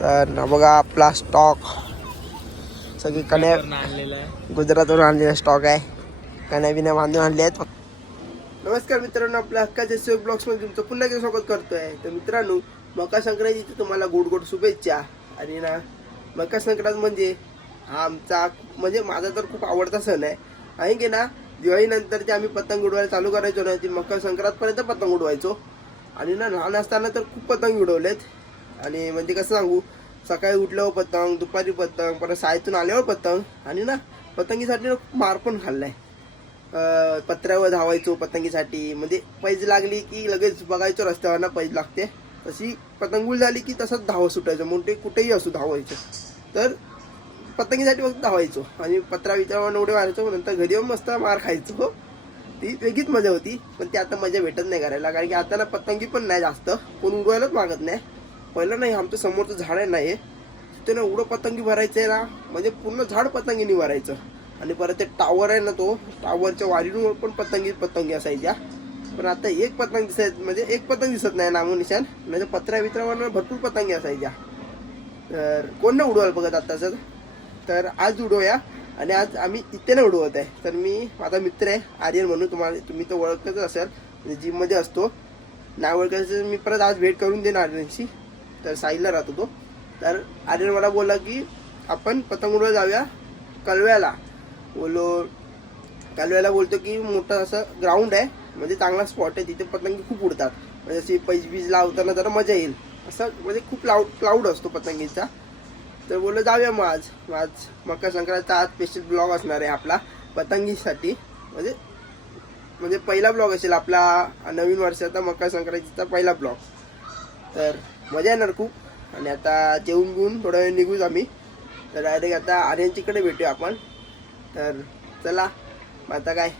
तर ना बघा आपला स्टॉक सगळी आहे. गुजरातवरून आणलेला स्टॉक आहे. कण्या बिण्या बांधून आणले आहेत. नमस्कार मित्रांनो आपल्या हक्काच्या सेव ब्लॉग्समध्ये तुमचं पुन्हा एकदा स्वागत करतोय. तर मित्रांनो मकर संक्रांतीची तुम्हाला गोड गोड शुभेच्छा. आणि ना मकर संक्रांत म्हणजे हा आमचा म्हणजे माझा तर खूप आवडता सण आहे. आहे की ना दिवाळीनंतर ते आम्ही पतंग उडवायला चालू करायचो ना ती मकर संक्रांतपर्यंत पतंग उडवायचो. आणि ना लहान असताना तर खूप पतंग उडवलेत. आणि म्हणजे कसं सांगू सकाळी उठल्यावर पतंग दुपारी पतंग परत शाळेतून आल्यावर पतंग. आणि ना पतंगीसाठी खूप मार पण खाल्लाय. पत्र्यावर धावायचो पतंगीसाठी. म्हणजे पैज लागली की लगेच बघायचो रस्त्यावर ना पैज लागते. तशी पतंगुल झाली की तसंच धाव सुटायचं. मोठे कुठेही असू धावायचं. तर पतंगीसाठी फक्त धावायचो. आणि पत्रा वितरावर उडे मारायचो. नंतर घरी येऊन मस्त मार खायचो. ती वेगळीच मजा होती पण ती आता मजा भेटत नाही करायला कारण की आता ना पतंगी पण नाही जास्त कोण उडवायलाच मागत नाही. पहिलं नाही आमचं समोरचं झाड आहे नाही तिथे ना एवढं पतंगी भरायचं आहे ना म्हणजे पूर्ण झाड पतंगीने भरायचं. आणि परत ते टावर आहे ना तो टावरच्या वारीवर पण पतंगी पतंगी असायच्या. पण आता एक पतंग दिसत म्हणजे एक पतंग दिसत नाही नामोनिशान म्हणजे पत्र्या वित्रावर भरपूर पतंगी असायच्या. तर कोण नाही उडवायला बघत सर? तर आज उडवूया. आणि आज आम्ही इथे नाही उडवत आहे. तर मी माझा मित्र आहे आर्यन म्हणून तुम्हाला तुम्ही तो ओळखतच असाल. म्हणजे जिममध्ये असतो. नाही ओळखायचं मी परत आज भेट करून देईन आर्यनशी. तर साईला राहतो तो. तर आर्यन मला बोलला की आपण पतंग उडवत जाऊया कलव्याला. बोलो कलव्याला बोलतो की मोठं असं ग्राउंड आहे. म्हणजे चांगला स्पॉट आहे. तिथे पतंगी खूप उडतात. म्हणजे अशी पैज बीज लावताना जरा मजा येईल. असं म्हणजे खूप लाऊड क्लाऊड असतो पतंगीचा. तर बोललो जाऊया मग आज. आज मकर संक्रांतचा आज स्पेशल ब्लॉग असणार आहे आपला पतंगीसाठी. म्हणजे म्हणजे पहिला ब्लॉग असेल आपला नवीन वर्षाचा मकर संक्रांतीचा पहिला ब्लॉग तर मजा येणार खूप. आणि आता जेवून घेऊन थोडा वेळ निघूच आम्ही. तर डायरेक्ट आता आर्यनचीकडे भेटूया आपण. तर चला मग आता काय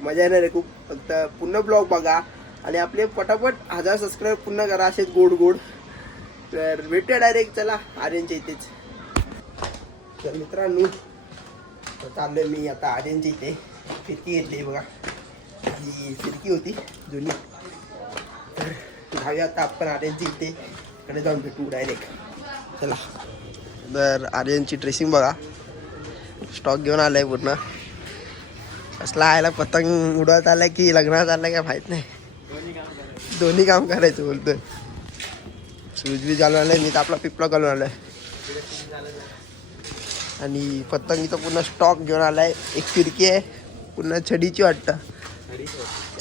मजा येणार आहे खूप. फक्त पूर्ण ब्लॉग बघा. आणि आपले पटापट हजार सबस्क्राईब पूर्ण करा असेच गोड गोड. तर भेटूया डायरेक्ट चला आर्यनच्या इथेच. तर मित्रांनो तर चाललोय मी आता आर्यांच्या इथे. फिरकी येते बघा. ही फिरकी होती जुनी. तर जाऊया आता आपण आर्यांच्या इथे. कडे जाऊन भेटू डायरेक्ट चला. तर आर्यांची ड्रेसिंग बघा. स्टॉक घेऊन आलाय पूर्ण. असला आयला पतंग उडवत आला की लग्नात आला काय माहीत नाही. दोन्ही काम करायचं बोलतोय. सूज बी घालून आलं मी तर आपला पिपला घालून आलाय आणि पतंगीचा पूर्ण स्टॉक घेऊन आलाय. एक फिरकी आहे. पूर्ण छडीची वाटतं.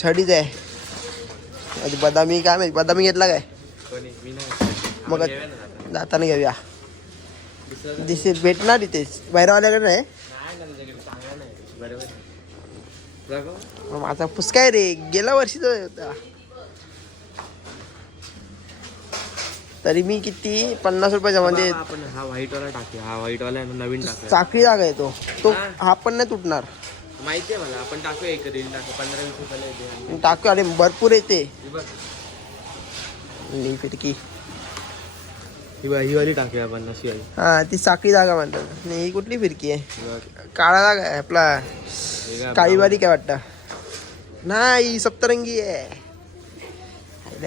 छडीच आहे. आणि बदामी काय माहिती? बदामी घेतला काय? मग जाताना घेऊया दिसेल भेटणार इथेच बाहेरवाल्याकडे नाही? माझा पुसकाय रे. गेल्या वर्षीच होता. तरी मी किती पन्नास रुपयाचा म्हणजे आपण हा व्हाईट वाला टाकूया हा व्हाईट वाला आहे ना, नवीन टाकूया चाकरी जागा आहे तो. तो हा. पण नाही तुटणार. माहिती आहे मला आपण टाकूया एक रील टाकू पंधरा वीस रुपयाला येते आणि टाकू अरे भरपूर येते ही बघ. ही ही बघ ही वाली टाकूया पन्नास वाली. हा ती साखळी जागा म्हणतात. आणि ही कुठली फिरकी आहे? ही बघ. काळा जागा आहे आपला. काय काळी बारी काय वाटतं? नाही सप्तरंगी आहे.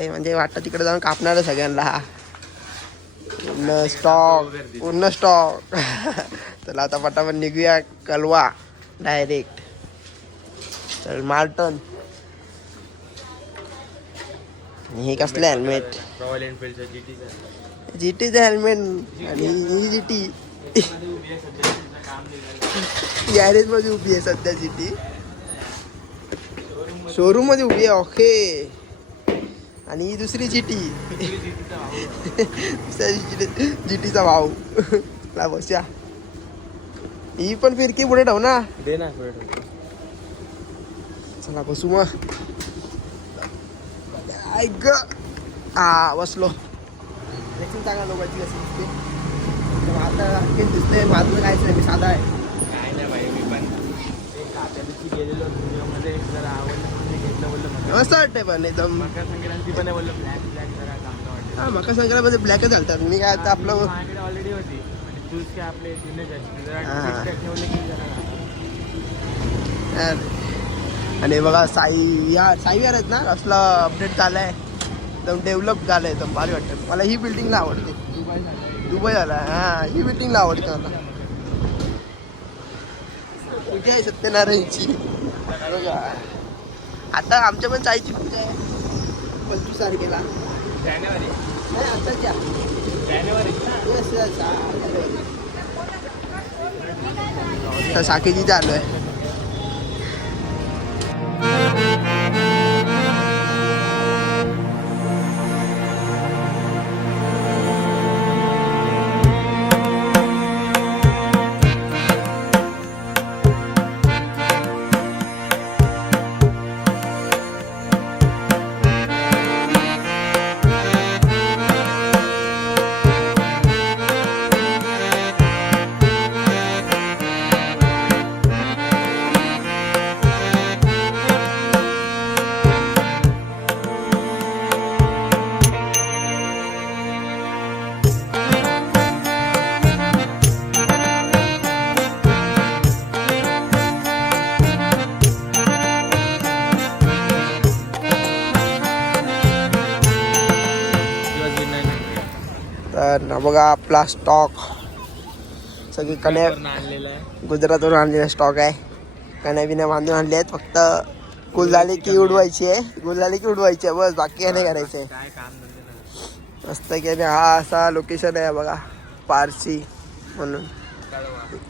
म्हणजे वाटतं तिकडे जाऊन कापणार सगळ्यांना. हा पूर्ण स्टॉक पूर्ण स्टॉक चला आता पटापट निघूया कलवा डायरेक्ट चल मार्टन हे कसलं हेल्मेट रॉयल एनफिल्डचं जी टीचं जी टीचं हेल्मेट आणि ही जी टी गॅरेजमध्ये उभी आहे सध्या जी टी शोरूममध्ये उभी आहे ओके आणि ही दुसरी जी टी जी टीचा भाऊ. ला बसया ही पण फिरकी पुढे ठेव ना. दे ना पुढे ठेव. चला बसू मग. ऐक हा बसलो. देखील चांगला लोकांची कशी दिसते. तर आता आणखीन दिसते माझं काहीच नाही मी साधा आहे. काय नाही भाई मी पण. गेलेलो जरा मस्त वाटतंय पण एकदम. मकर संक्रांती पण आहे बोललो ब्लॅक ब्लॅक जरा चांगलं वाटतं हा मकर संक्रांतीमध्ये ब्लॅकच घालतात. मी काय आता आपलं माझ्याकडे ऑलरेडी होती. आणि तूच काय आपले जुनेच आहेत जरा. ठीक-ठाक ठेवले की जरा यार. आणि बघा साई या साई यार आहेत ना? कसला अपडेट झालाय. एकदम डेव्हलप झालं एकदम भारी वाटतं मला ही बिल्डिंगला आवडते. दुबई झालं. दुबई झाला. हा ही बिल्डिंगला आवडते मला. कुठे आहे सत्यनारायणची? बघा. आता आमच्या पण चायची पूजा आहे. पंचवीस तारखेला. जानेवारी. नाही जानेवारी. yes, ah, तर साकेजी चालू आहे. बघा आपला स्टॉक सगळी कण्या आणलेला आहे. गुजरातवरून आणलेला स्टॉक आहे. कण्या बिण्या बांधून आणले आहेत फक्त गुल झाली की उडवायची आहे. गुल झाली की उडवायची आहे. बस बाकी काय नाही करायचं आहे नाही. मस्त की हा असा लोकेशन आहे बघा. पारसी म्हणून.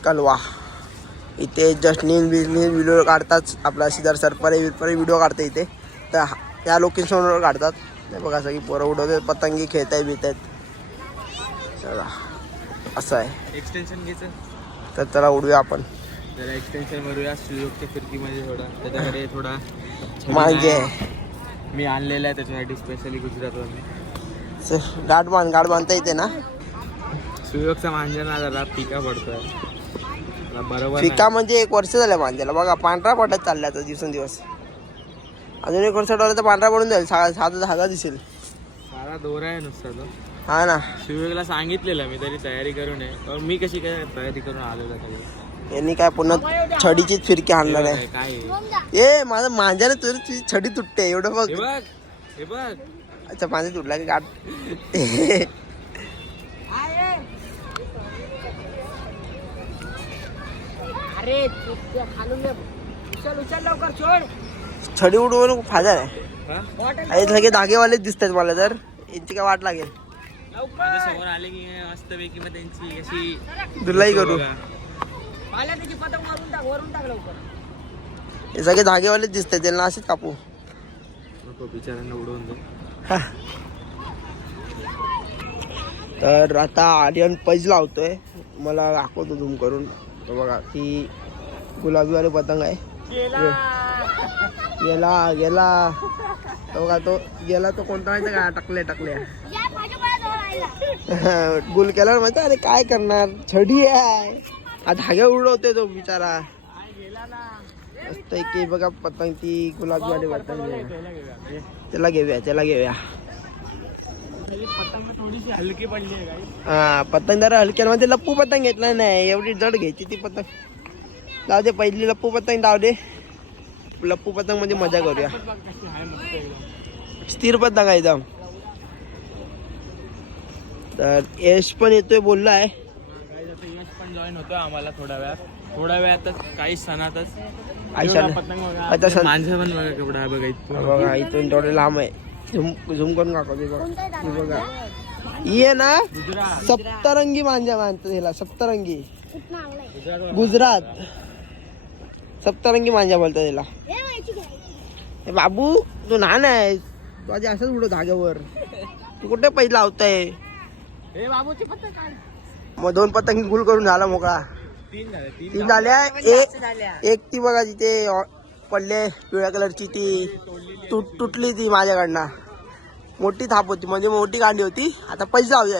कलवा इथे जस्ट नील बिझनेस व्हिडिओ काढतात. आपला सिद्धार सरपरे विरपरे व्हिडिओ काढते इथे. तर या लोकेशनवर काढतात. बघा सगळी पोरं उडवते पतंगी खेळताय बिळतायत. चला असं आहे. एक्सटेन्शन घ्यायचं? तर चला उडूया आपण. जरा एक्सटेन्शन मारूया सुयोगच्या फिरकीमध्ये थोडा. त्याच्याकडे थोडा मागे आहे. मी आणलेला आहे. त्याच्यासाठी स्पेशली गुजरातवरून. चल, गाठ बांध गाठ बांधता येते ना? सुयोगचा मांजा ना जरा पिका पडतोय. बरोबर फिका म्हणजे एक वर्ष झालं बांधायला बघा पांढरा पडत चालला आता दिवसेंदिवस. अजून एक वर्ष ठेवलं तर पांढरा पडून जाईल. साधा धागा दिसेल. सारा दोरा आहे नुसता तो. हा ना. सुयोगला सांगितलेलं मी तरी तयारी करून आहे. पण मी कशी काय तयारी करून आलेलो तरी यांनी काय पुन्हा छडीचीच फिरकी आणणार आहे. काय आहे? ए माझं मांजाने तुझी छडी तुटते एवढं बघ. हे बघ हे बघ. अच्छा माझं तुटला की गाठ. अरे. उचल उचल लवकर छडी उडवून खूप फायदा आहे. हा? सगळे धागेवालेच दिसतात मला तर. यांची काय वाट लागेल? समोर आले की मस्त पैकी मग त्यांची अशी दुलाई करू. बघा. पाहिलं त्याची पतंग मारून टाक वरून टाक लवकर. हे सगळे धागेवालेच दिसतात त्यांना असेच कापू. नको बिचाऱ्यांना उडवून दे. हा. तर आता आर्यन पैज लावतोय. मला दाखवतो झूम करून. तो बघा ती गुलाबीवाली पतंग आहे. गेला. गेला तो बघा तो गेला तो कोणता माहिती का? टाकले टाकल्या. गुल केल्यावर माहिती अरे काय करणार? छडी आहे. हा धाग्या उडवतोय तो बिचारा. मस्त की बघा पतंग ती गुलाबीवाली पतंग. त्याला घेऊया. त्याला घेऊया हलकी पडली हा पतंग जरा हलक्या मध्ये लप्पू पतंग घेतला नाही. एवढी जड घ्यायची ती पतंग. जाऊ दे पहिली लप्पू पतंग जाऊ दे. लप्पू पतंगमध्ये मजा करूया. स्थिर पतंग आहे एकदम. तर यश पण येतोय बोलला आहे. काही यश पण जॉईन होतो आम्हाला थोड्या वेळात थोड्या वेळातच काही सणातच बघा आता माणसं पण बघा केवढा बघा इथं बघा इथून थोडे लांब आहे. झुम झुम करून काकवते बघा. ही बघा. ही ना सप्तरंगी मांजा मानतात ह्याला सप्तरंगी. गुजरात. सप्तरंगी मांजा बोलतात त्याला बाबू तू लहान आहे तू आधी असंच उडव धाग्यावर तू कुठे पैसे लावताय? हे बाबूची पतंग काढ. मग दोन पतंगी गुल करून झाला मोकळा. तीन झाले तीन तीन झाल्या एक एक ती बघा तिथे पडले पिवळ्या कलरची ती. तुट तुटली ती माझ्याकडनं. मोठी थाप होती म्हणजे मोठी गांडी होती. आता पैसे लावले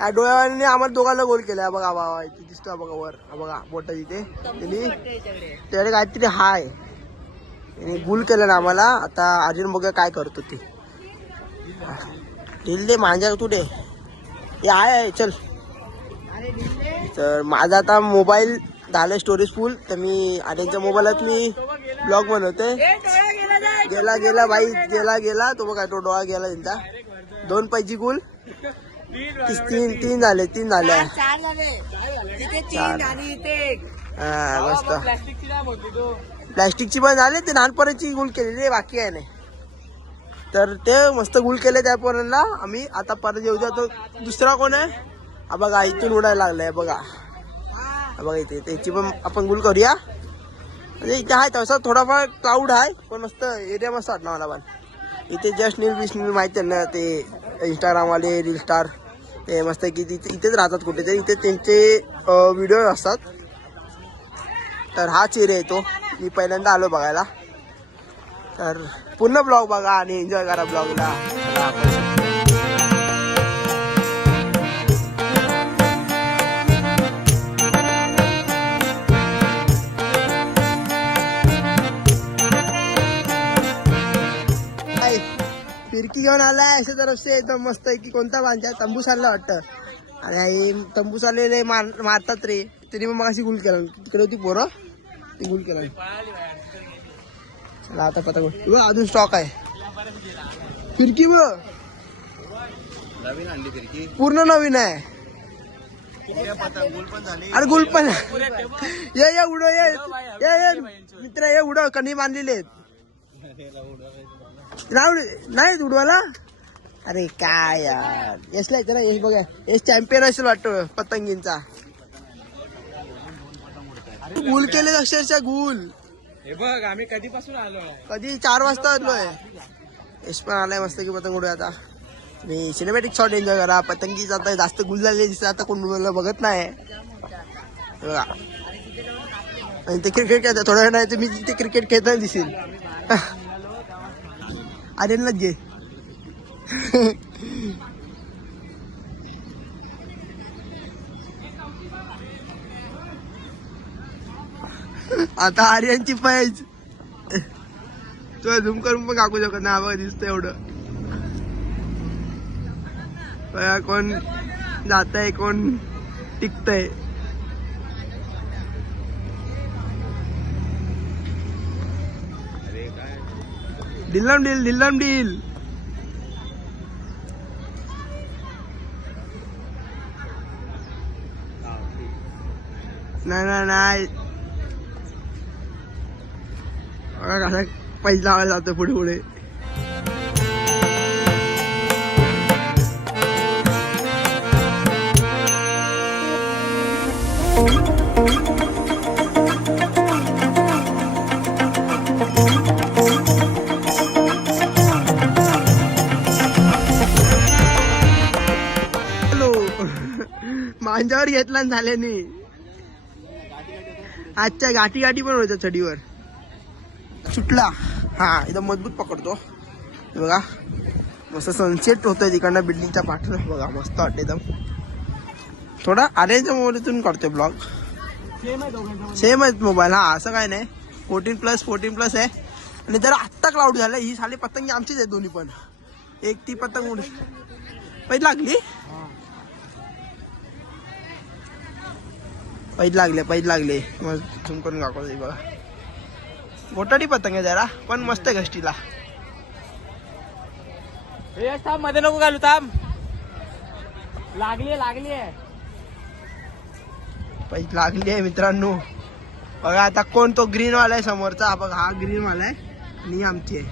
या डोळ्याने आम्हाला दोघांना गोल केला बघा बाबा इथे दिसतो बघा वर. हा बघा बोट तिथे. त्यांनी त्याकडे काहीतरी हाय. त्यांनी गुल केलं ना आम्हाला. आता अर्जुन बघा काय करतो ते. ढिल दे माझ्या तू हे आहे चल. तर माझा आता मोबाईल झालं स्टोरेज फुल तर मी आर्यनच्या मोबाईलात मी ब्लॉग बनवतोय गेला गेला बाई गेला गेला. तो बघा तो डोळा गेला त्यांचा दोन पाहिजे गुल. तीस- तीन तीन झाले तीन झाले. चार झाले. तिथे चार. तीन आणि इथे एक. हा, मस्त. प्लास्टिकची पण झाले ते लहानपणाची गुल केलेली आहे, बाकी आहे नाही. तर ते मस्त गुल केले त्या पोरांना. आम्ही आता परत येऊ द्या. दुसरा कोण आहे? बघा इथून उडायला लागलाय बघा. बघा इथे त्याची पण आपण गुल करूया. म्हणजे इथे आहे तसा थोडाफार क्लाऊड आहे पण मस्त एरिया मस्त वाटला मला पण. इथे जस्ट नील बीस नील माहिती आहे ना ते इंस्टाग्रामवाले रील स्टार ते मस्त की तिथे इथेच राहतात कुठेतरी. इथे त्यांचे व्हिडिओ असतात. तर हाच एरिया येतो मी पहिल्यांदा आलो बघायला. तर पूर्ण ब्लॉग बघा आणि एन्जॉय करा ब्लॉगला. फिरकी घेऊन आलाय अशा तरफ से एकदम मस्त आहे की कोणता बांधा तंबूस चालला वाटतं. आणि आई आलेले मार मारतात रे. तरी मग अशी गुल केला. तिकडे होती पोरं. ती गुल केला. आता पता अजून स्टॉक आहे. फिरकी बघ. नवीन आणली तरी पूर्ण नवीन आहे. गुल पण झाली. अरे गुल पण ये ये उडव ये. ये ये. मित्र ये उडव. कणी बांधलेले उड- नाही उडवायला? अरे काय यार. यशला येतं ना यश बघा. यश चॅम्पियन असेल वाटतं पतंगींचा. गुल केले अक्षरशः गुल. हे बघ आम्ही कधीपासून आलो कधी चार वाजता आलोय. यश पण आलाय मस्त की पतंग उडूया आता मी सिनेमॅटिक शॉट एन्जॉय करा. पतंगी आता जास्त गुल झाले दिसत आता कोण बघत नाही. बघा. आणि ते क्रिकेट खेळतात थोड्या वेळ नाही तुम्ही ते क्रिकेट खेळताना दिसेल. आर्यनलाच घे. आता आर्यांची पाहिजे तो झूम करून पण काकू शकत नाही बघा दिसतं एवढं. कोण जात आहे कोण टिकतय. दिल्लम डील दिल्लम डील. नाही नाही. नाही बघा पैसे लावायला जातो पुढे पुढे. हॅलो. मांजावर घेतला आणि झाल्याने. आजच्या गाठी गाठी पण होत्या चढीवर. सुटला. हा एकदम मजबूत पकडतो. बघा मस्त सनसेट होतोय तिकडनं बिल्डिंगच्या पाठीला बघा मस्त वाटते एकदम. थोडा अरेंज मोबाईलतून करतोय ब्लॉग सेम आहेत मोबाईल हा असं काय नाही. फोर्टीन प्लस फोर्टीन प्लस आहे. आणि जर आत्ता क्लाउड झालं ही साली पतंग आमचीच आहे दोन्ही पण. एक ती पतंग उडी पहिली लागली? पहिली लागले पहिली लागले. मग झुमकून करून दाखवतो बघा. मोठाडी पतंग आहे जरा पण मस्त आहे थांबमध्ये नको घालू थांब. लागली लागली पहिली लागली आहे मित्रांनो. बघा आता कोण तो ग्रीन वाला आहे समोरचा? बघा हा ग्रीन वाला आहे आणि आमची आहे.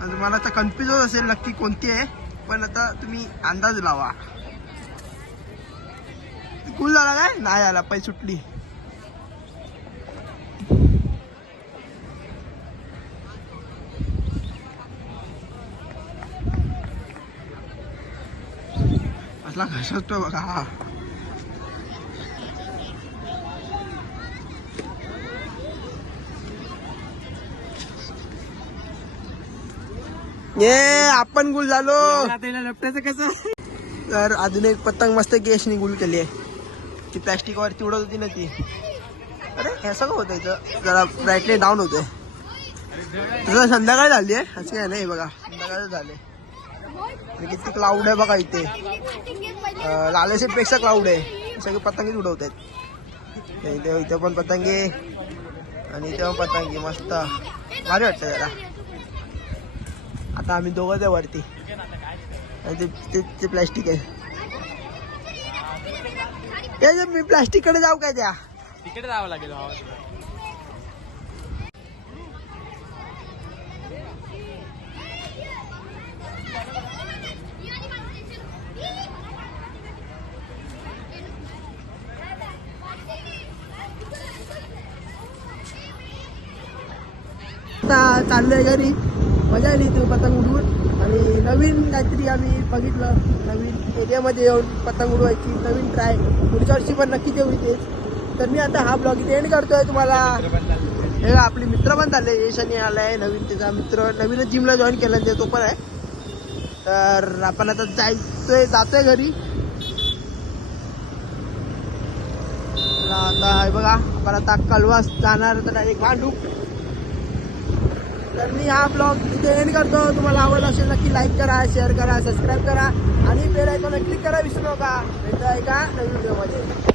आणि तुम्हाला आता कन्फ्युज होत असेल नक्की कोणती आहे पण आता तुम्ही अंदाज लावा. कुल झाला काय? नाही आला पै सुटली. असला घसरतो बघा. हा ये आपण गुल झालो. लपट्याचं कसं तर अजून एक पतंग मस्त केशनी गुल केली आहे. ती प्लॅस्टिक वरती उडत होती ना ती. अरे हे सगळं होतं इथं. जरा ब्राईटली डाऊन होते तसं संध्याकाळ झाली आहे. असं काय नाही बघा. संध्याकाळ झाले किती क्लाउड आहे बघा इथे. अं, पेक्षा क्लाउड आहे. सगळे पतंगीच उडवत आहेत इथे इथे पण पतंगी. आणि इथे पण पतंगी मस्त. भारी वाटतं जरा. आता आम्ही दोघंच आहे वरती. आणि ते- ते ते प्लॅस्टिक आहे. ते मी प्लॅस्टिककडे जाऊ काय त्या? तिकडे जावं लागेल आत्ता आता चाललोय घरी. मजा आली तू पतंग उडवून. आणि नवीन काहीतरी आम्ही बघितलं. नवीन एरियामध्ये येऊन पतंग उडवायची. नवीन ट्राय पुढच्या वर्षी पण नक्की देऊ इथे तर मी आता हा ब्लॉग इथे एंड करतोय. तुम्हाला हे आपले मित्र पण चालले. यश आलाय नवीन त्याचा मित्र. नवीनच जिमला जॉईन केला ते तो पण आहे. तर आपण आता जायचोय जातोय घरी. आता बघा आपण आता कलवास जाणार तर डायरेक्ट भांडू तर मी हा ब्लॉग इथे एंड करतो. तुम्हाला आवडला असेल नक्की लाईक करा शेअर करा सबस्क्राईब करा. आणि बेल आयकॉन क्लिक करा विसरू नका. भेटतो एका नवीन व्हिडिओमध्ये